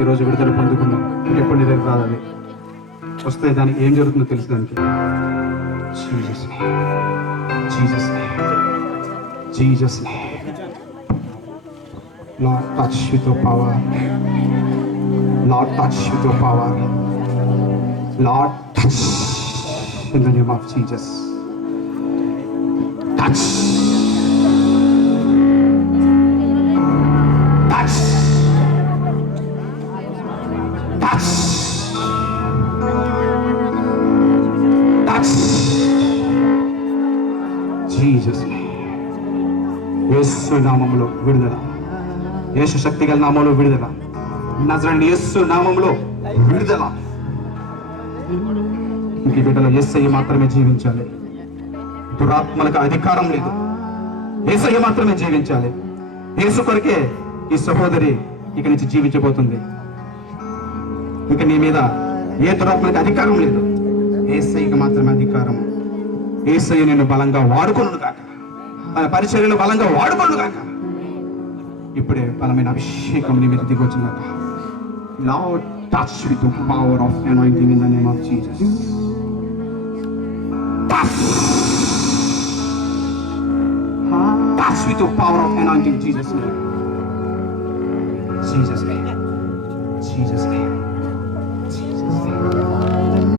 ఈరోజు విడుదల పొందుకున్నాం. ఎప్పుడు నీ దగ్గర రావాలి వస్తే దానికి ఏం జరుగుతుందో తెలుసు. దానికి Jesus name, Jesus name, Jesus name. Lord, touch with your power. Lord, touch with your power. Lord, touch in the name of Jesus. Touch. Touch. Touch. Touch. Jesus name. యేసు నామములో విడుదల, యేసు శక్తిగల నామములో విడుదల, నజరేయుడైన యేసు నామములో విడుదల. ఇంక బిడ్డలు యేసయ్య మాత్రమే జీవించాలి. దురాత్మలకు అధికారం లేదు. యేసయ్య మాత్రమే జీవించాలి. యేసు కొరకే ఈ సహోదరి ఇక నుంచి జీవించబోతుంది. ఇక నీ మీద ఏ దురాత్మలకు అధికారం లేదు. యేసయ్యకి మాత్రమే అధికారం. యేసయ్య నిన్ను బలంగా వాడుకొనును గాక, తన పరిచర్యలో బలంగా వాడుకొనును గాక. ఇప్పుడే బలమైన అభిషేకం నీ మీద దిగొచ్చును గాక. Lord, touch with the power of anointing in the name of Jesus. Touch with the power of anointing, Jesus name. Jesus name. Jesus name.